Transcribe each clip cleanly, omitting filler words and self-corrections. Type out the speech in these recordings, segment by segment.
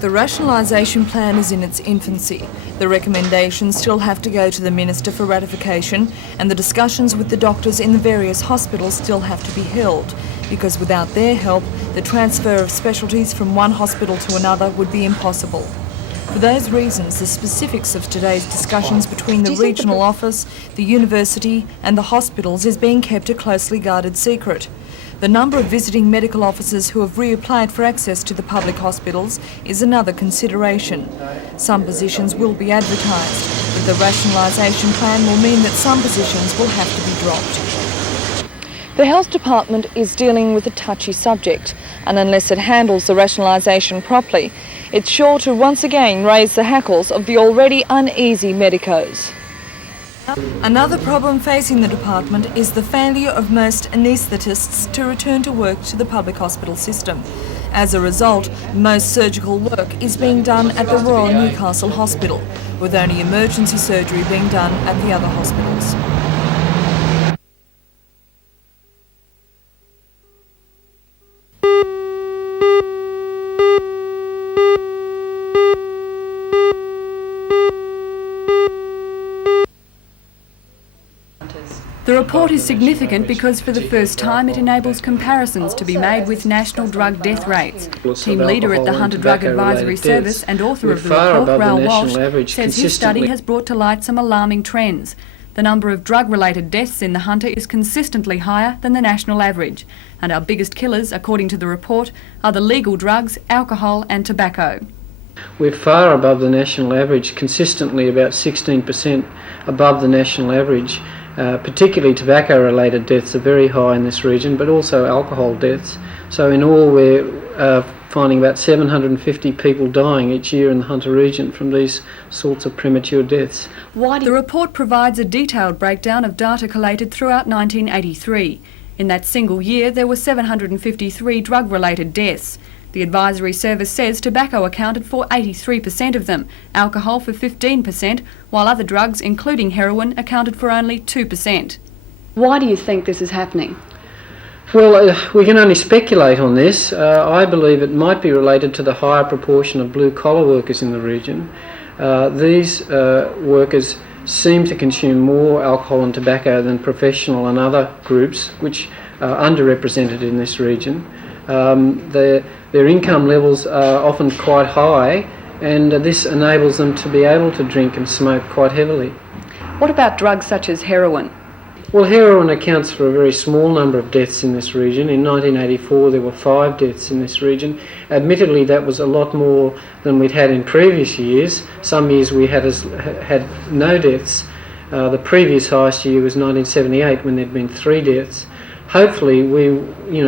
The rationalisation plan is in its infancy. The recommendations still have to go to the Minister for ratification, and the discussions with the doctors in the various hospitals still have to be held, because without their help, the transfer of specialties from one hospital to another would be impossible. For those reasons, the specifics of today's discussions between the regional office, the university and the hospitals is being kept a closely guarded secret. The number of visiting medical officers who have reapplied for access to the public hospitals is another consideration. Some positions will be advertised, but the rationalisation plan will mean that some positions will have to be dropped. The Health Department is dealing with a touchy subject, and unless it handles the rationalisation properly, it's sure to once again raise the hackles of the already uneasy medicos. Another problem facing the department is the failure of most anaesthetists to return to work to the public hospital system. As a result, most surgical work is being done at the Royal Newcastle Hospital, with only emergency surgery being done at the other hospitals. The report is significant because for the first time it enables comparisons to be made with national drug death rates. Team leader at the Hunter Drug Advisory Service and author of the report, Raoul Walsh, says his study has brought to light some alarming trends. The number of drug-related deaths in the Hunter is consistently higher than the national average, and our biggest killers, according to the report, are the legal drugs, alcohol and tobacco. We're far above the national average, consistently about 16% above the national average. Particularly tobacco-related deaths are very high in this region, but also alcohol deaths. So in all, we're finding about 750 people dying each year in the Hunter region from these sorts of premature deaths. The report provides a detailed breakdown of data collated throughout 1983. In that single year, there were 753 drug-related deaths. The advisory service says tobacco accounted for 83% of them, alcohol for 15%, while other drugs, including heroin, accounted for only 2%. Why do you think this is happening? Well, we can only speculate on this. I believe it might be related to the higher proportion of blue-collar workers in the region. These workers seem to consume more alcohol and tobacco than professional and other groups, which are underrepresented in this region. Their income levels are often quite high, and this enables them to be able to drink and smoke quite heavily. What about drugs such as heroin? Well, heroin accounts for a very small number of deaths in this region. In 1984 there were 5 deaths in this region. Admittedly, that was a lot more than we'd had in previous years. Some years we had no deaths. The previous highest year was 1978, when there'd been 3 deaths. Hopefully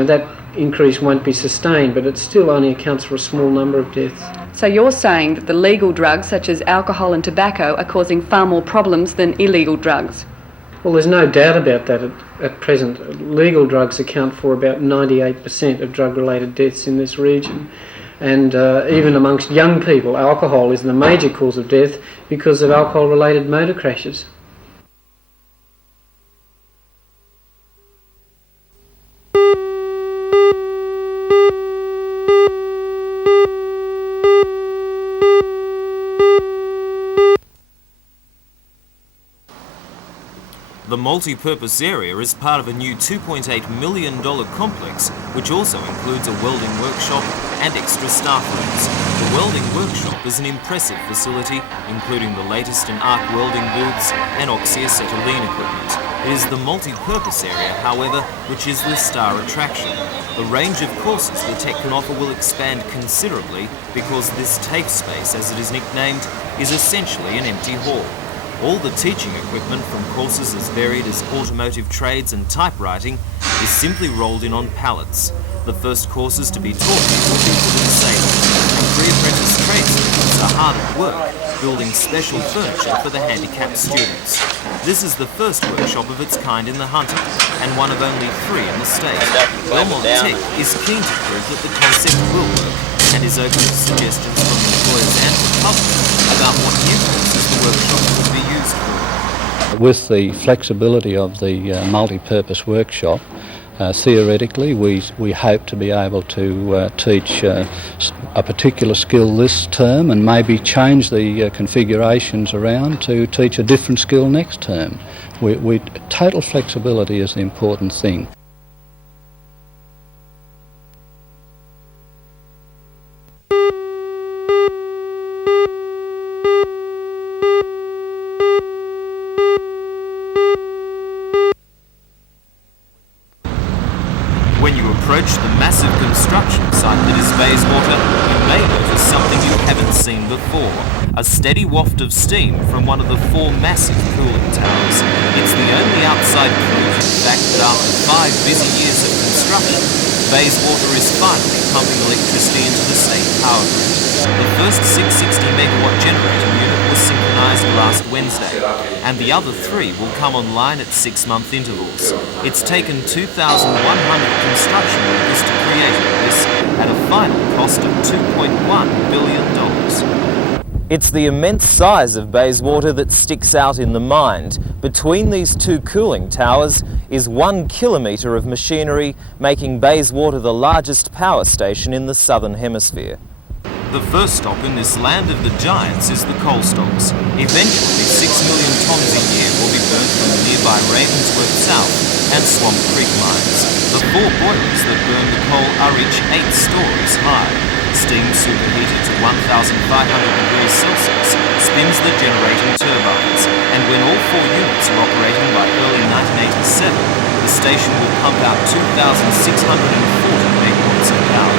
that increase won't be sustained, but it still only accounts for a small number of deaths. So you're saying that the legal drugs such as alcohol and tobacco are causing far more problems than illegal drugs? Well, there's no doubt about that at present. Legal drugs account for about 98% of drug-related deaths in this region. And even amongst young people, alcohol is the major cause of death because of alcohol-related motor crashes. The multi-purpose area is part of a new $2.8 million complex, which also includes a welding workshop and extra staff rooms. The welding workshop is an impressive facility, including the latest in arc welding booths and oxyacetylene equipment. It is the multi-purpose area, however, which is the star attraction. The range of courses the tech can offer will expand considerably because this TAFE space, as it is nicknamed, is essentially an empty hall. All the teaching equipment, from courses as varied as automotive trades and typewriting, is simply rolled in on pallets. The first courses to be taught will be for the disabled, and pre-apprentice tradesmen are hard at work, building special furniture for the handicapped students. This is the first workshop of its kind in the Hunter, and one of only 3 in the state. Belmont Tech is keen to prove that the concept will work, and is open to suggestions from employers and the public about what new courses the workshop will be used for. With the flexibility of the multi-purpose workshop, Theoretically, we hope to be able to teach a particular skill this term and maybe change the configurations around to teach a different skill next term. Total flexibility is the important thing. When you approach the massive construction site that is Bayswater, you may notice something you haven't seen before. A steady waft of steam from one of the 4 massive cooling towers. It's the only outside proof, in fact, that after 5 busy years of construction, Bayswater is finally pumping electricity into the state power grid. The first 660 megawatt generator unit was synchronised last Wednesday, and the other 3 will come online at 6-month intervals. It's taken 2,100 construction workers to create this at a final cost of $2.1 billion. It's the immense size of Bayswater that sticks out in the mind. Between these 2 cooling towers is 1 kilometre of machinery, making Bayswater the largest power station in the southern hemisphere. The first stop in this land of the giants is the coal stocks. Eventually 6 million tonnes a year will be burnt from the nearby Ravensworth South and Swamp Creek mines. The 4 boilers that burn the coal are each 8 stories high. Steam superheated to 1,500 degrees Celsius spins the generating turbines, and when all 4 units are operating by early 1987, the station will pump out 2,640 megawatts of power.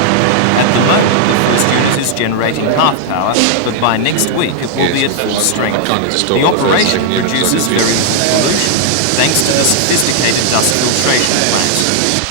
At the moment, the first unit is generating half power, but by next week it will be at full strength. The operation produces very little pollution, thanks to the sophisticated dust filtration plant.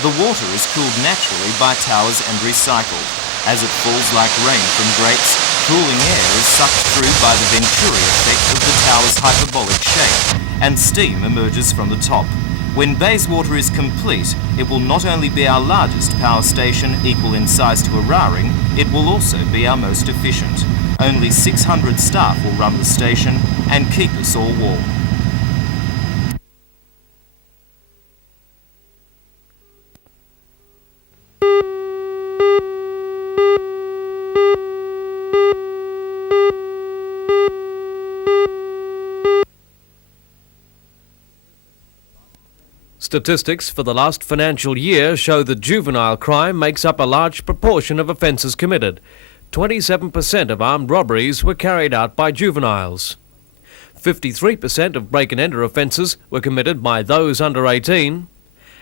The water is cooled naturally by towers and recycled. As it falls like rain from grapes, cooling air is sucked through by the Venturi effect of the tower's hyperbolic shape, and steam emerges from the top. When Bayswater is complete, it will not only be our largest power station, equal in size to Eraring, it will also be our most efficient. Only 600 staff will run the station and keep us all warm. Statistics for the last financial year show that juvenile crime makes up a large proportion of offences committed. 27% of armed robberies were carried out by juveniles. 53% of break-and-enter offences were committed by those under 18,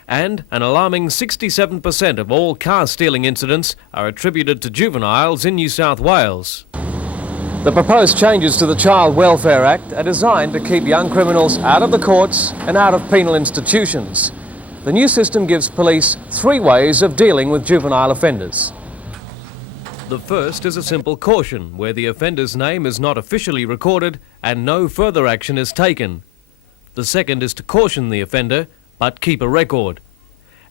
and an alarming 67% of all car stealing incidents are attributed to juveniles in New South Wales. The proposed changes to the Child Welfare Act are designed to keep young criminals out of the courts and out of penal institutions. The new system gives police 3 ways of dealing with juvenile offenders. The first is a simple caution, where the offender's name is not officially recorded and no further action is taken. The second is to caution the offender, but keep a record.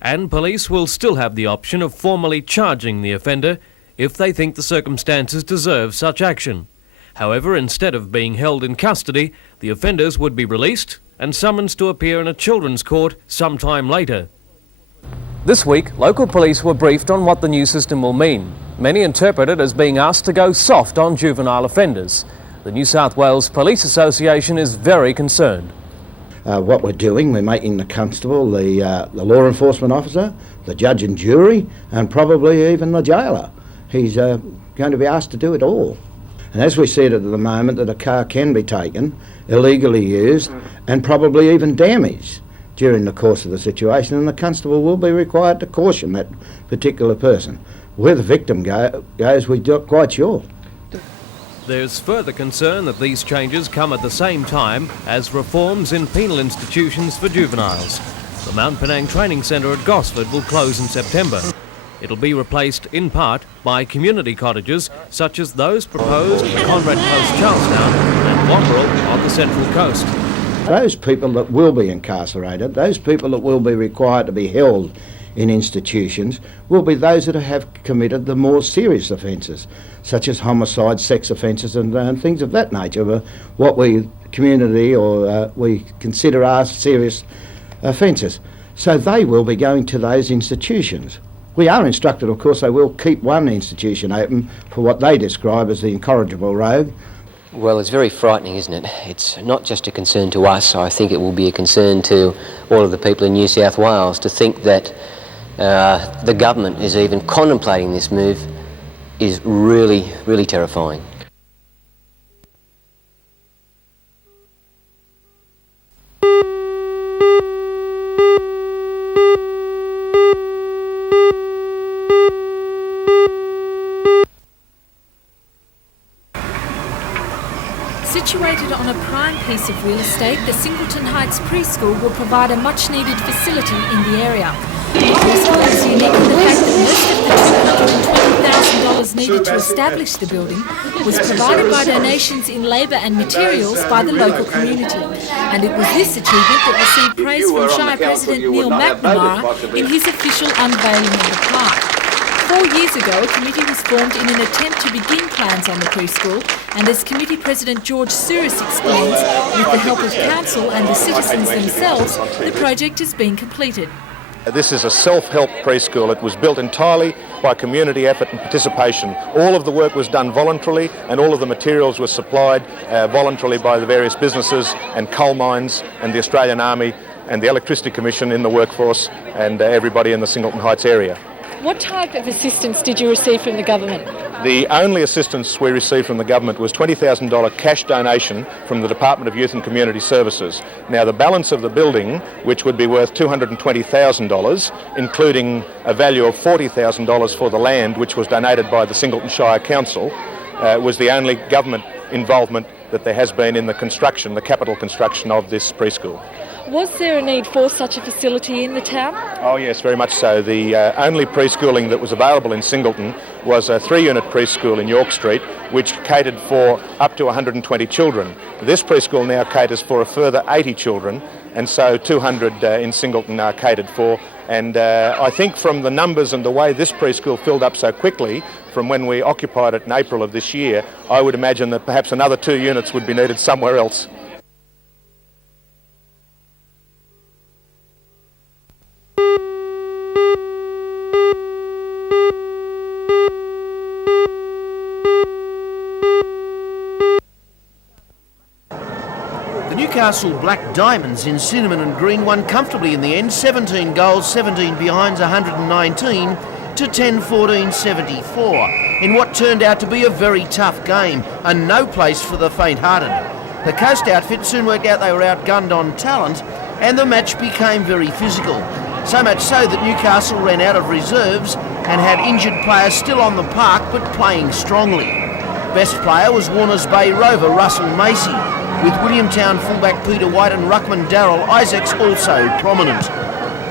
And police will still have the option of formally charging the offender if they think the circumstances deserve such action. However, instead of being held in custody, the offenders would be released and summoned to appear in a children's court sometime later. This week, local police were briefed on what the new system will mean. Many interpret it as being asked to go soft on juvenile offenders. The New South Wales Police Association is very concerned. What we're doing, we're making the constable, the law enforcement officer, the judge and jury, and probably even the jailer. He's going to be asked to do it all. And as we see it at the moment, that a car can be taken, illegally used, and probably even damaged during the course of the situation, and the constable will be required to caution that particular person. Where the victim goes, we're not quite sure. There's further concern that these changes come at the same time as reforms in penal institutions for juveniles. The Mount Penang Training Centre at Gosford will close in September. It'll be replaced in part by community cottages such as those proposed at Conrad Post Charlestown and Wamberal on the Central Coast. Those people that will be incarcerated, those people that will be required to be held in institutions, will be those that have committed the more serious offences, such as homicide, sex offences and things of that nature, what we community or we consider are serious offences. So they will be going to those institutions. We are instructed, of course, they will keep one institution open for what they describe as the incorrigible rogue. Well, it's very frightening, isn't it? It's not just a concern to us. I think it will be a concern to all of the people in New South Wales to think that the government is even contemplating this move is really, really terrifying. Situated on a prime piece of real estate, the Singleton Heights Preschool will provide a much-needed facility in the area. The preschool is unique in the fact that most of the $220,000 needed to establish the building was provided by donations in labour and materials by the local community. And it was this achievement that received praise from Shire President Neil McNamara in his official unveiling of the park. 4 years ago, a committee was formed in an attempt to begin plans on the preschool, and as Committee President George Souris explains, with the help of council and the citizens themselves, the project has been completed. This is a self-help preschool. It was built entirely by community effort and participation. All of the work was done voluntarily, and all of the materials were supplied voluntarily by the various businesses and coal mines and the Australian Army and the Electricity Commission in the workforce and everybody in the Singleton Heights area. What type of assistance did you receive from the government? The only assistance we received from the government was $20,000 cash donation from the Department of Youth and Community Services. Now the balance of the building, which would be worth $220,000, including a value of $40,000 for the land, which was donated by the Singleton Shire Council, was the only government involvement that there has been in the construction, the capital construction of this preschool. Was there a need for such a facility in the town? Oh yes, very much so. The only preschooling that was available in Singleton was a 3-unit preschool in York Street, which catered for up to 120 children. This preschool now caters for a further 80 children, and so 200 in Singleton are catered for. And I think from the numbers and the way this preschool filled up so quickly from when we occupied it in April of this year, I would imagine that perhaps another 2 units would be needed somewhere else. Newcastle Black Diamonds in cinnamon and green won comfortably in the end, 17 goals, 17 behinds, 119 to 10-14-74 in what turned out to be a very tough game and no place for the faint-hearted. The Coast outfit soon worked out they were outgunned on talent and the match became very physical. So much so that Newcastle ran out of reserves and had injured players still on the park but playing strongly. Best player was Warners Bay Rover Russell Macy, with Williamtown fullback Peter White and ruckman Darryl Isaacs also prominent.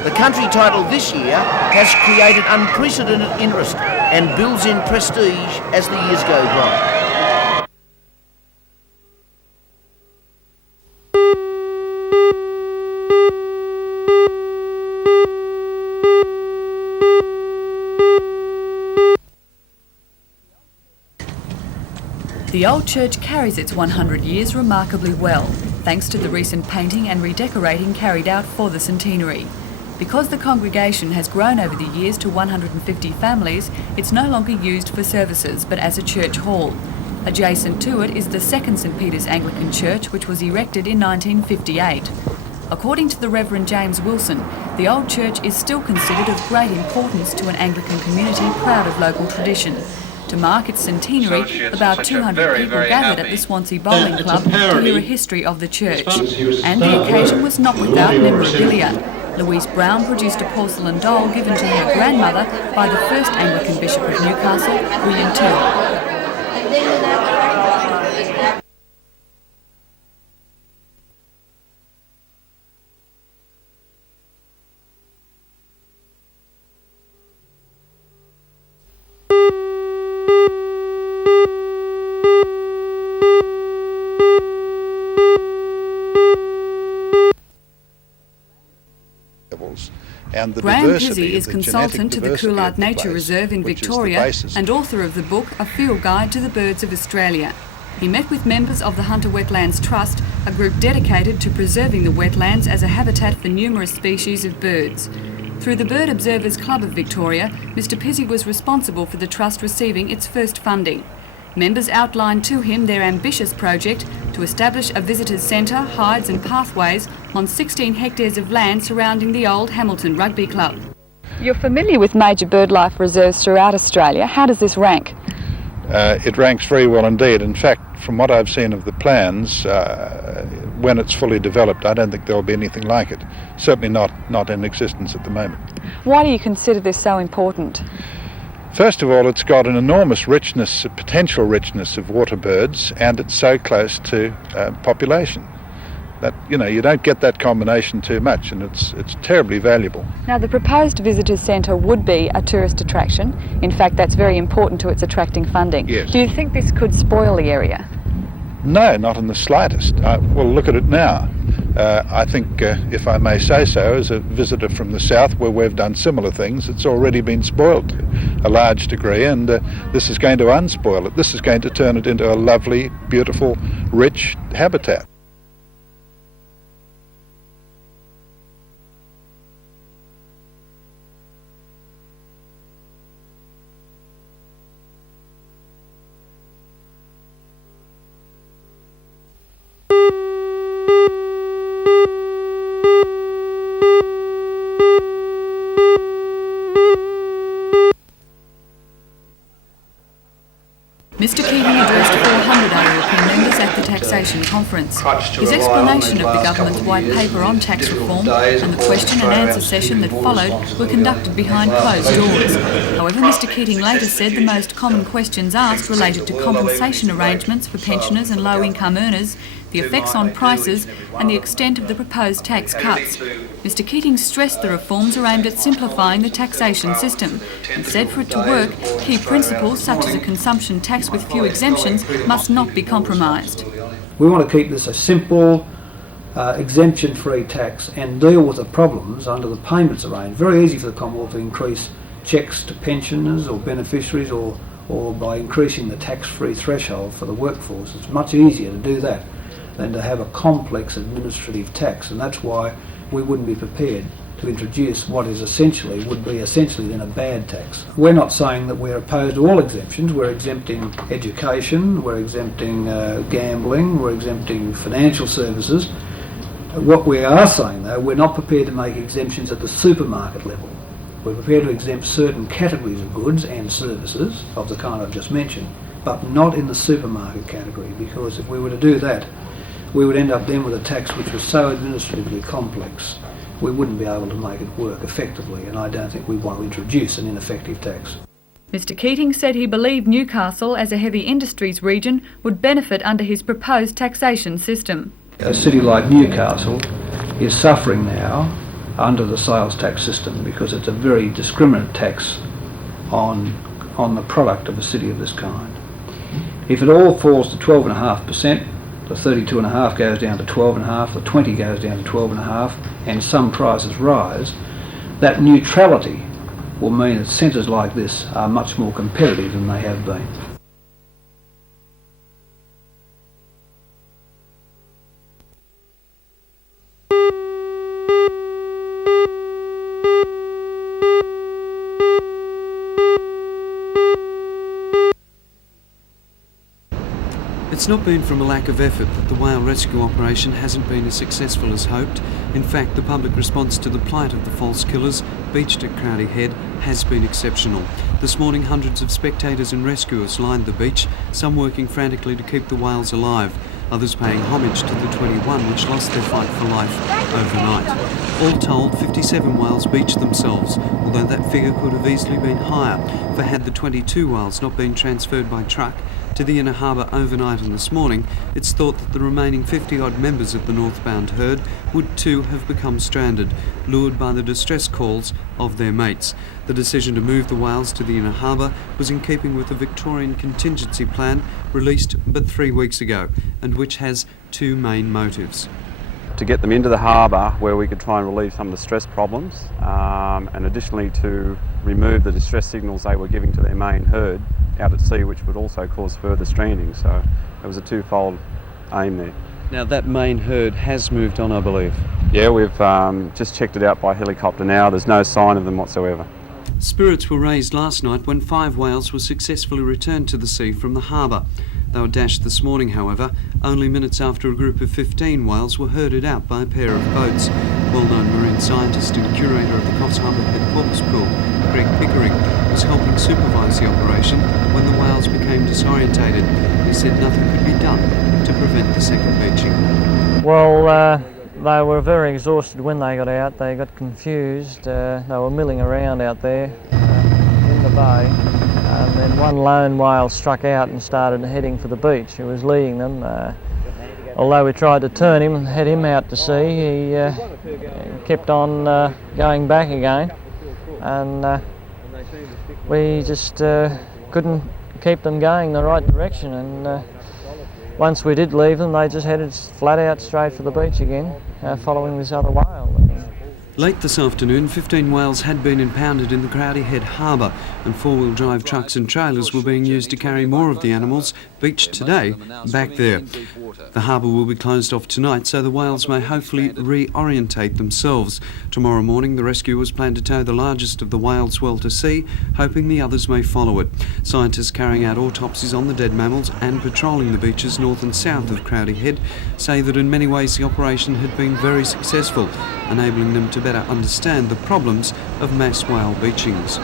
The country title this year has created unprecedented interest and builds in prestige as the years go by. The old church carries its 100 years remarkably well, thanks to the recent painting and redecorating carried out for the centenary. Because the congregation has grown over the years to 150 families, it's no longer used for services, but as a church hall. Adjacent to it is the second St Peter's Anglican Church, which was erected in 1958. According to the Reverend James Wilson, the old church is still considered of great importance to an Anglican community proud of local tradition. To mark its centenary, about 200 people gathered at the Swansea Bowling Club to hear a history of the church. And the occasion was not without memorabilia. Louise Brown produced a porcelain doll given to her grandmother by the first Anglican Bishop of Newcastle, William Tell. Graham Pizzi is consultant to the Coolard Nature Reserve in Victoria and author of the book A Field Guide to the Birds of Australia. He met with members of the Hunter Wetlands Trust, a group dedicated to preserving the wetlands as a habitat for numerous species of birds. Through the Bird Observers Club of Victoria, Mr Pizzi was responsible for the Trust receiving its first funding. Members outlined to him their ambitious project to establish a visitors' centre, hides and pathways on 16 hectares of land surrounding the old Hamilton Rugby Club. You're familiar with major birdlife reserves throughout Australia. How does this rank? It ranks very well indeed. In fact, from what I've seen of the plans, when it's fully developed, I don't think there'll be anything like it. Certainly not in existence at the moment. Why do you consider this so important? First of all, it's got an enormous richness, potential richness of water birds, and it's so close to population that, you know, you don't get that combination too much, and it's terribly valuable. Now, the proposed visitors centre would be a tourist attraction. In fact, that's very important to its attracting funding. Yes. Do you think this could spoil the area? No, not in the slightest. Well, look at it now. I think, if I may say so, as a visitor from the south where we've done similar things, it's already been spoiled to a large degree, and this is going to unspoil it. This is going to turn it into a lovely, beautiful, rich habitat. Mr Keating addressed 400 ALP members at the taxation conference. His explanation of the government's white paper on tax reform and the question and answer session that followed were conducted behind closed doors. However, Mr Keating later said the most common questions asked related to compensation arrangements for pensioners and low-income earners, the effects on prices and the extent of the proposed tax cuts. Mr Keating stressed the reforms are aimed at simplifying the taxation system and said for it to work, key principles such as a consumption tax with few exemptions must not be compromised. We want to keep this a simple, exemption-free tax and deal with the problems under the payments arrangement. Very easy for the Commonwealth to increase checks to pensioners or beneficiaries or by increasing the tax-free threshold for the workforce. It's much easier to do that than to have a complex administrative tax, and that's why we wouldn't be prepared to introduce what is would be essentially then a bad tax. We're not saying that we're opposed to all exemptions. We're exempting education, we're exempting gambling, we're exempting financial services. What we are saying though, we're not prepared to make exemptions at the supermarket level. We're prepared to exempt certain categories of goods and services of the kind I've just mentioned, but not in the supermarket category, because if we were to do that, we would end up then with a tax which was so administratively complex we wouldn't be able to make it work effectively, and I don't think we want to introduce an ineffective tax. Mr Keating said he believed Newcastle, as a heavy industries region, would benefit under his proposed taxation system. A city like Newcastle is suffering now under the sales tax system because it's a very discriminate tax on the product of a city of this kind. If it all falls to 12.5%, the 32.5 goes down to 12.5, the 20 goes down to 12.5, and some prices rise, that neutrality will mean that centres like this are much more competitive than they have been. It's not been from a lack of effort that the whale rescue operation hasn't been as successful as hoped. In fact, the public response to the plight of the false killers beached at Crowdy Head has been exceptional. This morning, hundreds of spectators and rescuers lined the beach, some working frantically to keep the whales alive, others paying homage to the 21 which lost their fight for life overnight. All told, 57 whales beached themselves, although that figure could have easily been higher, for had the 22 whales not been transferred by truck to the inner harbour overnight and this morning, it's thought that the remaining 50-odd members of the northbound herd would too have become stranded, lured by the distress calls of their mates. The decision to move the whales to the inner harbour was in keeping with the Victorian contingency plan released but 3 weeks ago, and which has two main motives. To get them into the harbour where we could try and relieve some of the stress problems, and additionally to remove the distress signals they were giving to their main herd out at sea, which would also cause further stranding. So There was a twofold aim there. Now that main herd has moved on, I believe. Yeah, we've just checked it out by helicopter now. There's no sign of them whatsoever. Spirits were raised last night when 5 whales were successfully returned to the sea from the harbour. They were dashed this morning, however, only minutes after a group of 15 whales were herded out by a pair of boats. Well-known marine scientist and curator of the Coffs Harbour Pet Porpoise Pool, Greg Pickering, was helping supervise the operation when the whales became disorientated. He said nothing could be done to prevent the second beaching. Well, they were very exhausted when they got out. They got confused. They were milling around out there in the bay. And then one lone whale struck out and started heading for the beach. He was leading them. Although we tried to turn him and head him out to sea, he kept on going back again. And we just couldn't keep them going the right direction. And once we did leave them, they just headed flat out straight for the beach again, following this other whale. Late this afternoon, 15 whales had been impounded in the Crowdy Head harbour, and four-wheel drive trucks and trailers were being used to carry more of the animals beached today back there. The harbour will be closed off tonight, so the whales may hopefully reorientate themselves. Tomorrow morning, the rescuers plan to tow the largest of the whales well to sea, hoping the others may follow it. Scientists carrying out autopsies on the dead mammals and patrolling the beaches north and south of Crowdy Head say that in many ways the operation had been very successful, enabling them to better understand the problems of mass whale beachings.